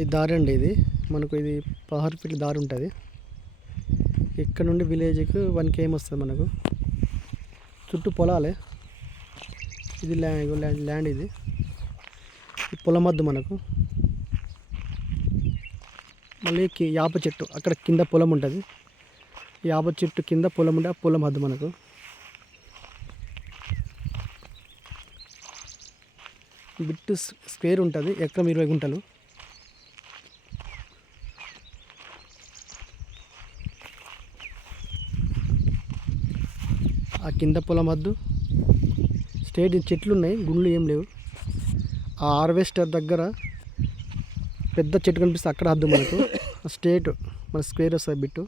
ఈ దారి అండి ఇది మనకు ఇది 16 ఫీట్ల దారి ఉంటుంది. ఇక్కడ నుండి విలేజ్కి 1 km వస్తుంది మనకు. చుట్టూ పొలాలే. ఇది ల్యాండ్ ఇది పొలం వద్దు మనకు. మళ్ళీ యాప చెట్టు అక్కడ కింద పొలం ఉంటుంది. యాప చెట్టు కింద పొలం ఉంటే ఆ పొలం వద్దు మనకు. బిట్టు స్క్వేర్ ఉంటుంది. ఎకరం 20 గుంటలు. ఆ కింద పొలం వద్దు. స్ట్రేట్ చెట్లు ఉన్నాయి, గుండ్లు ఏం లేవు. ఆ హార్వెస్టర్ దగ్గర పెద్ద చెట్టు కనిపిస్తే అక్కడ వద్దు మనకు. స్ట్రేట్ మన స్క్వేర్ వస్తుంది బిట్టు.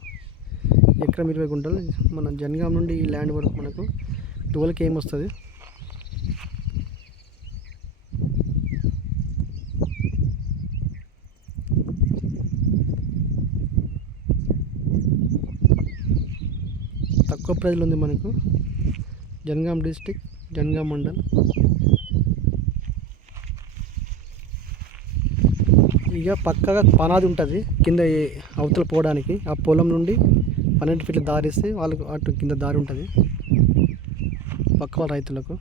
ఎకరం 20 గుంటలు. మన జనగాం నుండి ఈ ల్యాండ్ వరకు మనకు 12 km వస్తుంది. తక్కువ ప్రైజ్లో ఉంది మనకు. జనగాం డిస్టిక్, జనగాం మండల్. ఇక పక్కగా పనాది ఉంటుంది కింద అవతల పోవడానికి. ఆ పొలం నుండి 12 ఫీట్ల దారి ఇస్తే వాళ్ళకు అటు కింద దారి ఉంటుంది పక్క రైతులకు.